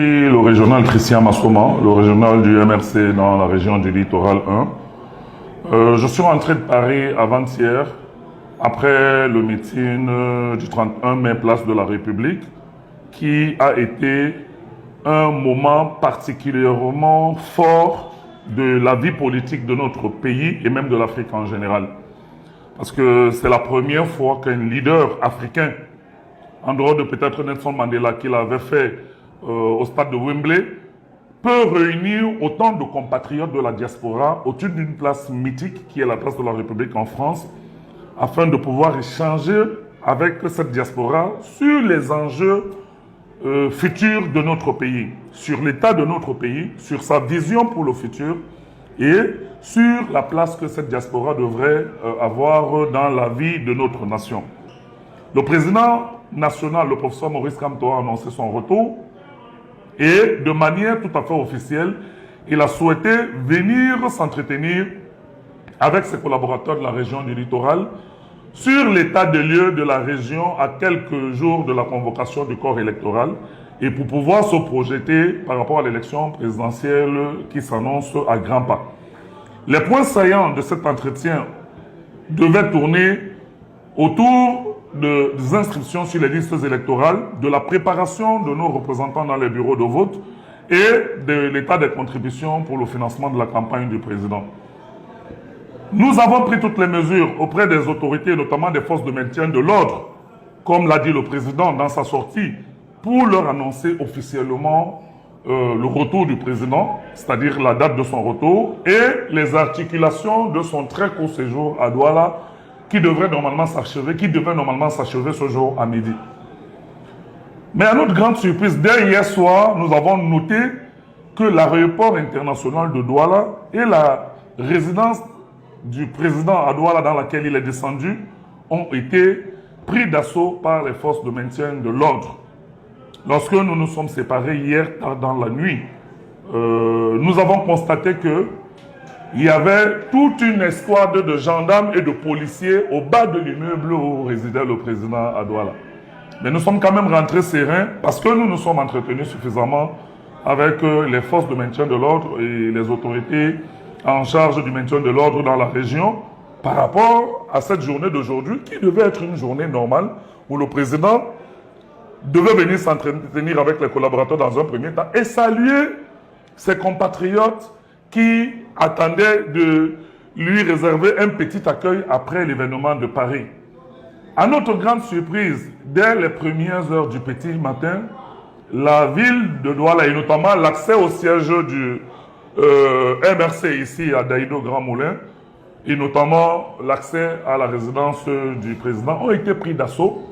Le régional Christian Massoma, le régional du MRC dans la région du Littoral 1. Je suis rentré de Paris avant-hier, après le meeting du 31 mai, place de la République, qui a été un moment particulièrement fort de la vie politique de notre pays et même de l'Afrique en général. Parce que c'est la première fois qu'un leader africain, en dehors de peut-être Nelson Mandela qui l'avait fait au stade de Wembley, peut réunir autant de compatriotes de la diaspora autour d'une place mythique qui est la place de la République en France, afin de pouvoir échanger avec cette diaspora sur les enjeux futurs de notre pays, sur l'état de notre pays, sur sa vision pour le futur et sur la place que cette diaspora devrait avoir dans la vie de notre nation. Le président national, le professeur Maurice Kamto, a annoncé son retour et de manière tout à fait officielle, il a souhaité venir s'entretenir avec ses collaborateurs de la région du littoral sur l'état de lieu de la région à quelques jours de la convocation du corps électoral et pour pouvoir se projeter par rapport à l'élection présidentielle qui s'annonce à grands pas. Les points saillants de cet entretien devaient tourner autour des inscriptions sur les listes électorales, de la préparation de nos représentants dans les bureaux de vote et de l'état des contributions pour le financement de la campagne du président. Nous avons pris toutes les mesures auprès des autorités, notamment des forces de maintien de l'ordre, comme l'a dit le président dans sa sortie, pour leur annoncer officiellement le retour du président, c'est-à-dire la date de son retour et les articulations de son très court séjour à Douala, qui devrait normalement s'achever ce jour à midi. Mais à notre grande surprise, dès hier soir, nous avons noté que l'aéroport international de Douala et la résidence du président à Douala dans laquelle il est descendu ont été pris d'assaut par les forces de maintien de l'ordre. Lorsque nous nous sommes séparés hier tard dans la nuit, nous avons constaté que il y avait toute une escouade de gendarmes et de policiers au bas de l'immeuble où résidait le président à Douala. Mais nous sommes quand même rentrés sereins parce que nous nous sommes entretenus suffisamment avec les forces de maintien de l'ordre et les autorités en charge du maintien de l'ordre dans la région par rapport à cette journée d'aujourd'hui qui devait être une journée normale où le président devait venir s'entretenir avec les collaborateurs dans un premier temps et saluer ses compatriotes qui attendaient de lui réserver un petit accueil après l'événement de Paris. À notre grande surprise, dès les premières heures du petit matin, la ville de Douala et notamment l'accès au siège du MRC ici à Daïdo Grand Moulin et notamment l'accès à la résidence du président ont été pris d'assaut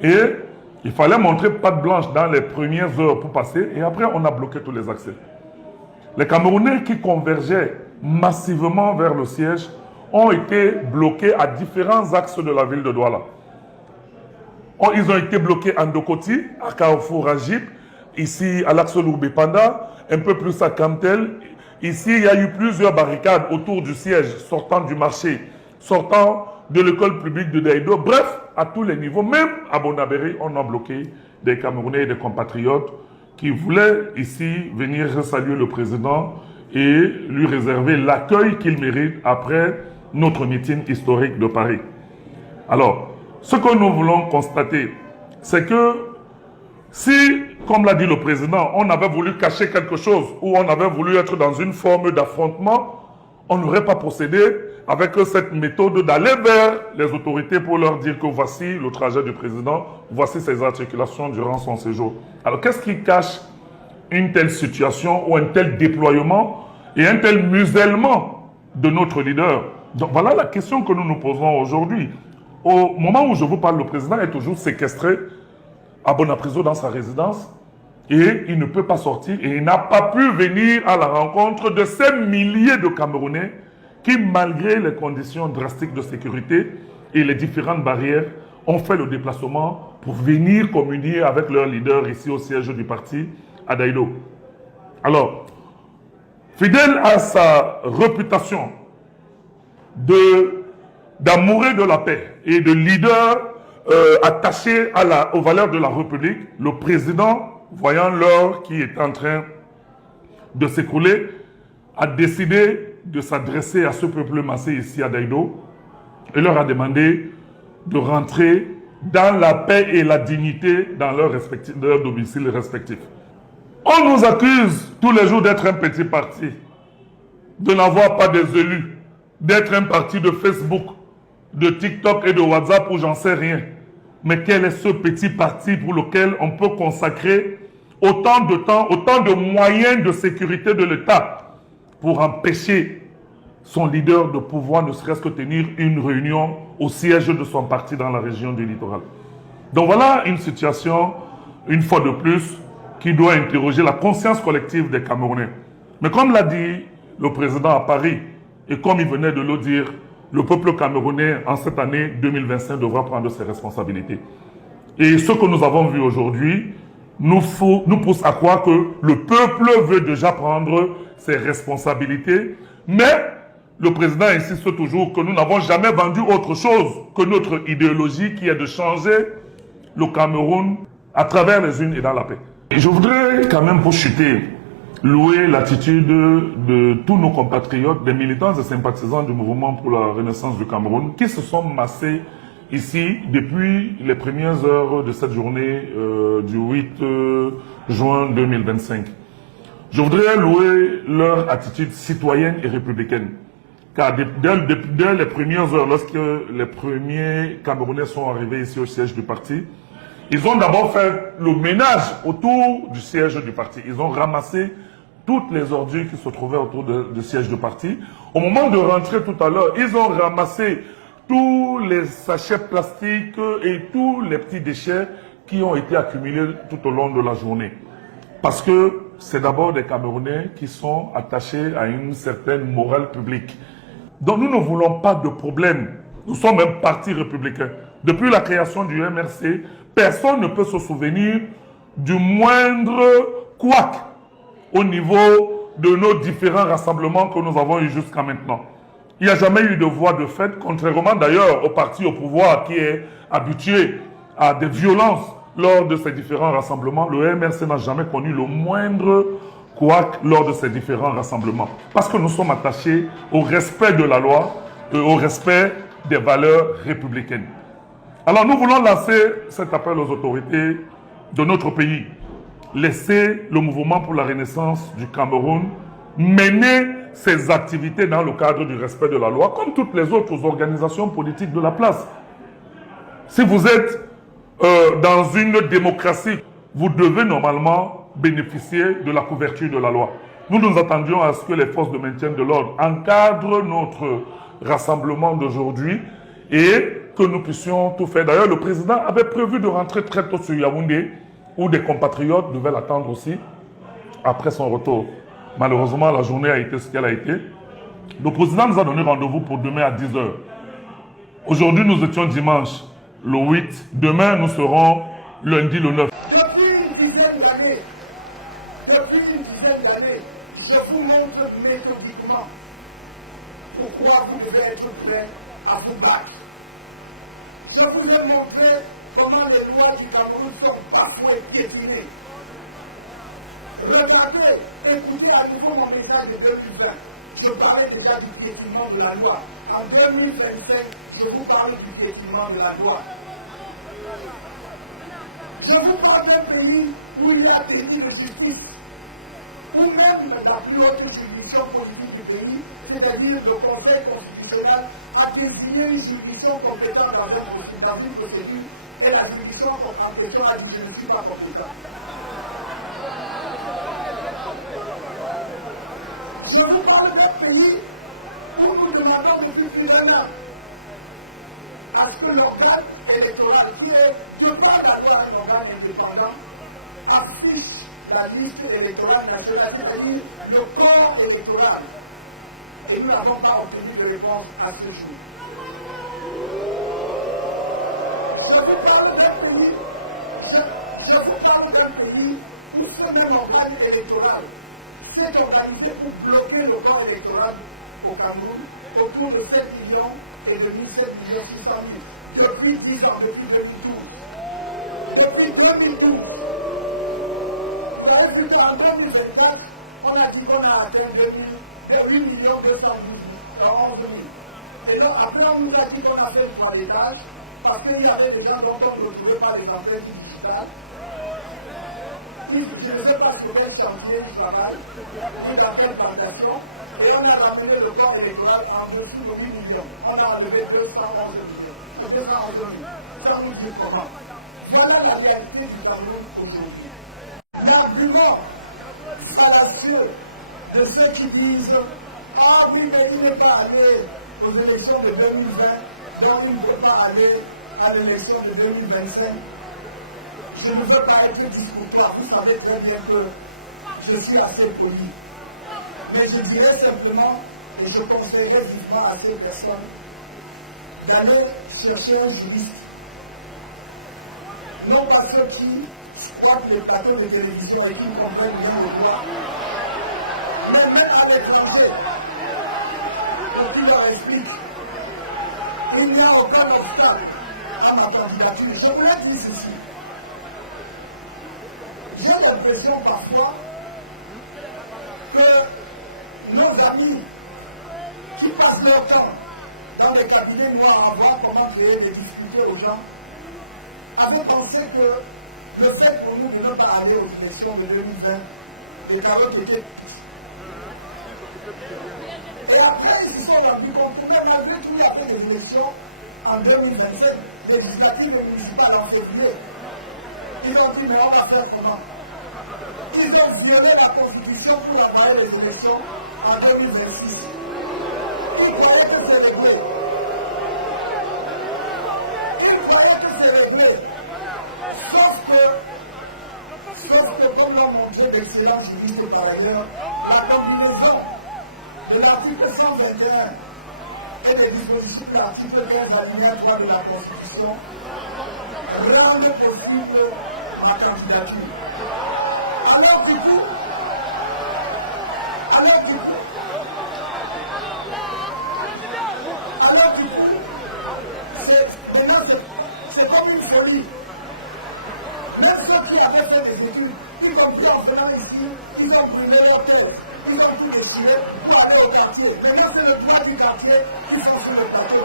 et il fallait montrer patte blanche dans les premières heures pour passer et après on a bloqué tous les accès. Les Camerounais qui convergeaient massivement vers le siège ont été bloqués à différents axes de la ville de Douala. Ils ont été bloqués à Ndokoti, à Carrefour Rajib, ici à l'axe Loubé-Panda, un peu plus à Kamtel. Ici, il y a eu plusieurs barricades autour du siège, sortant du marché, sortant de l'école publique de Daïdo. Bref, à tous les niveaux, même à Bonabéry, on a bloqué des Camerounais et des compatriotes qui voulaient ici venir saluer le président et lui réserver l'accueil qu'il mérite après notre meeting historique de Paris. Alors, ce que nous voulons constater, c'est que si, comme l'a dit le président, on avait voulu cacher quelque chose ou on avait voulu être dans une forme d'affrontement, on n'aurait pas procédé avec cette méthode d'aller vers les autorités pour leur dire que voici le trajet du président, voici ses articulations durant son séjour. Alors qu'est-ce qui cache une telle situation ou un tel déploiement et un tel musellement de notre leader? Donc voilà la question que nous nous posons aujourd'hui. Au moment où je vous parle, le président est toujours séquestré à Bonapriso dans sa résidence et il ne peut pas sortir et il n'a pas pu venir à la rencontre de ces milliers de Camerounais qui, malgré les conditions drastiques de sécurité et les différentes barrières, ont fait le déplacement pour venir communier avec leur leader ici au siège du parti à Daïdo. Alors, fidèle à sa réputation d'amoureux de la paix et de leader attaché aux valeurs de la République, le président voyant l'heure qui est en train de s'écouler, a décidé de s'adresser à ce peuple massé ici à Daïdo et leur a demandé de rentrer dans la paix et la dignité dans leur domicile respectif. On nous accuse tous les jours d'être un petit parti, de n'avoir pas des élus, d'être un parti de Facebook, de TikTok et de WhatsApp ou j'en sais rien. Mais quel est ce petit parti pour lequel on peut consacrer autant de temps, autant de moyens de sécurité de l'État pour empêcher son leader de pouvoir ne serait-ce que tenir une réunion au siège de son parti dans la région du littoral. Donc voilà une situation, une fois de plus, qui doit interroger la conscience collective des Camerounais. Mais comme l'a dit le président à Paris, et comme il venait de le dire, le peuple camerounais, en cette année 2025, devra prendre ses responsabilités. Et ce que nous avons vu aujourd'hui nous pousse à croire que le peuple veut déjà prendre ses responsabilités, mais le président insiste toujours que nous n'avons jamais vendu autre chose que notre idéologie qui est de changer le Cameroun à travers les unes et dans la paix. Et je voudrais quand même, pour chuter, louer l'attitude de tous nos compatriotes, des militants et sympathisants du mouvement pour la renaissance du Cameroun, qui se sont massés ici depuis les premières heures de cette journée du 8 juin 2025. Je voudrais louer leur attitude citoyenne et républicaine. Car dès les premières heures, lorsque les premiers Camerounais sont arrivés ici au siège du parti, ils ont d'abord fait le ménage autour du siège du parti. Ils ont ramassé toutes les ordures qui se trouvaient autour du siège du parti. Au moment de rentrer tout à l'heure, ils ont ramassé tous les sachets plastiques et tous les petits déchets qui ont été accumulés tout au long de la journée. Parce que c'est d'abord des Camerounais qui sont attachés à une certaine morale publique. Donc nous ne voulons pas de problème. Nous sommes un parti républicain. Depuis la création du MRC, personne ne peut se souvenir du moindre couac au niveau de nos différents rassemblements que nous avons eus jusqu'à maintenant. Il n'y a jamais eu de voix de fait, contrairement d'ailleurs au parti au pouvoir qui est habitué à des violences lors de ces différents rassemblements. Le MRC n'a jamais connu le moindre couac lors de ces différents rassemblements. Parce que nous sommes attachés au respect de la loi et au respect des valeurs républicaines. Alors nous voulons lancer cet appel aux autorités de notre pays. Laisser le mouvement pour la renaissance du Cameroun mener ses activités dans le cadre du respect de la loi, comme toutes les autres organisations politiques de la place. Si vous êtes dans une démocratie, vous devez normalement bénéficier de la couverture de la loi. Nous nous attendions à ce que les forces de maintien de l'ordre encadrent notre rassemblement d'aujourd'hui et que nous puissions tout faire. D'ailleurs, le président avait prévu de rentrer très tôt sur Yaoundé, où des compatriotes devaient l'attendre aussi après son retour. Malheureusement, la journée a été ce qu'elle a été. Le président nous a donné rendez-vous pour demain à 10 h. Aujourd'hui, nous étions dimanche, le 8. Demain, nous serons lundi, le 9. Depuis une dizaine d'années, je vous montre méthodiquement pourquoi vous devez être prêt à vous battre. Je vous ai montré comment les lois du Cameroun sont parfois piétinées. Regardez, écoutez à nouveau mon message de 2020. Je parlais déjà du piétinement de la loi. En 2025, je vous parle du piétinement de la loi. Je vous parle d'un pays où il y a des lits de justice, où même la plus haute juridiction politique du pays, c'est-à-dire le Conseil constitutionnel, a désigné une juridiction compétente dans une procédure et la juridiction en question a dit je ne suis pas compétent. Je vous parle d'un pays où nous demandons depuis plus d'un an à ce que l'organe électoral, qui est de par la loi un organe indépendant, affiche la liste électorale nationale, c'est-à-dire le corps électoral. Et nous n'avons pas obtenu de réponse à ce jour. Je vous parle d'un pays où ce même organe électoral s'est organisé pour bloquer le corps électoral au Cameroun autour de 7 millions et de 7 millions 600 000 depuis 10 ans, depuis 2012. Depuis 2012, savez plutôt en 2024, on a dit qu'on a atteint 8 millions 211 000. Et donc après on nous a dit qu'on a fait le toilettage parce qu'il y avait des gens dont on ne retrouvait pas les empreintes digitales. Je ne sais pas sur quel chantier ils travaillent, ni dans quelle plantation, et on a ramené le corps électoral en dessous de 8 millions. On a enlevé 211 millions. 211 000. Ça nous dit comment. Voilà la réalité du Cameroun aujourd'hui. L'argument fallacieux de ceux qui disent « Ah oui, mais il n'est pas allé aux élections de 2020, donc il ne peut pas aller à l'élection de 2025 ». Je ne veux pas être discourtois, vous savez très bien que je suis assez poli. Mais je dirais simplement, et je conseillerais vivement à ces personnes, d'aller chercher un juriste. Non pas ceux qui squattent les plateaux de télévision et qui ne comprennent rien au droit, mais même à l'étranger, pour qu'ils leur expliquent. Il n'y a aucun obstacle à ma candidature. Je vous l'ai dit ceci. J'ai l'impression parfois que nos amis qui passent leur temps dans les cabinets noirs à voir comment créer des difficultés aux gens avaient pensé que le fait pour nous de ne pas aller aux élections de 2020 est à l'autre côté. Et après, ils se sont rendus compte que malgré tout, il y avait des élections en 2025, législatives et municipales en février. Ils ont dit, mais on va faire comment? Ils ont violé la Constitution pour envoyer les élections en 2026. Ils croyaient que c'est réglé. Ils croyaient que c'est réglé. Sauf que, comme l'ont montré d'excellents juristes par ailleurs, la combinaison de l'article 121 et les dispositions de l'article 15 alinéa 3 de la Constitution rendent possible ma candidature. Alors du coup, c'est comme une folie. Même ceux qui avaient fait des études, y compris en venant ici, ils ont brûlé leur tête, ils ont tout décidé pour aller au quartier. Maintenant c'est le droit du quartier, ils sont sur le quartier.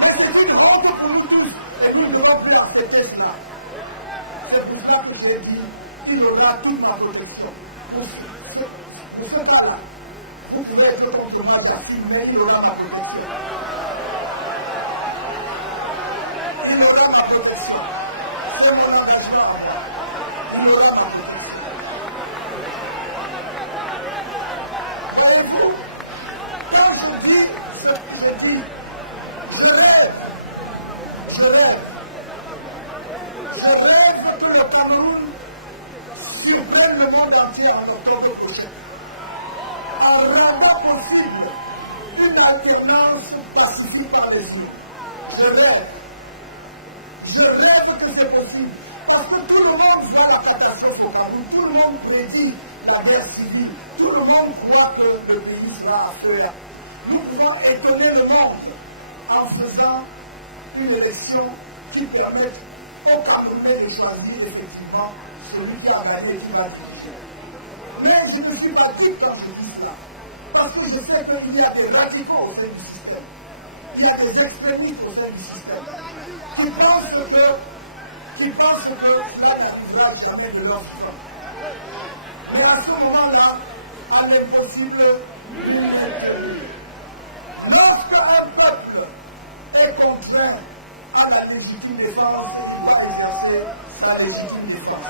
Mais c'est une honte pour nous tous, et nous ne devons plus accepter cela. C'est pour cela que j'ai dit qu'il y aura toute ma protection. Pour ce cas-là, vous pouvez être contre moi, Jassim, mais il y aura ma protection. Il y aura ma protection. C'est mon engagement. Il y aura ma protection. Voyez-vous, quand je dis ce que je dis, je rêve que le Cameroun surprenne le monde entier en octobre prochain, en rendant possible une alternance pacifique par les urnes. Je rêve que c'est possible, parce que tout le monde voit la catastrophe au Cameroun, tout le monde prédit la guerre civile, tout le monde croit que le pays sera à feu. Nous pouvons étonner le monde en faisant une élection qui permette au Camerounais de choisir effectivement celui qui a gagné et qui va diriger. Mais je ne suis pas dit quand je dis cela, parce que je sais qu'il y a des radicaux au sein du système, il y a des extrémistes au sein du système, qui pensent que cela n'arrivera jamais de leur front. Mais à ce moment-là, à l'impossible, nul n'est tenu. Lorsque un peuple est contraint à la légitime défense, il doit exercer sa légitime défense.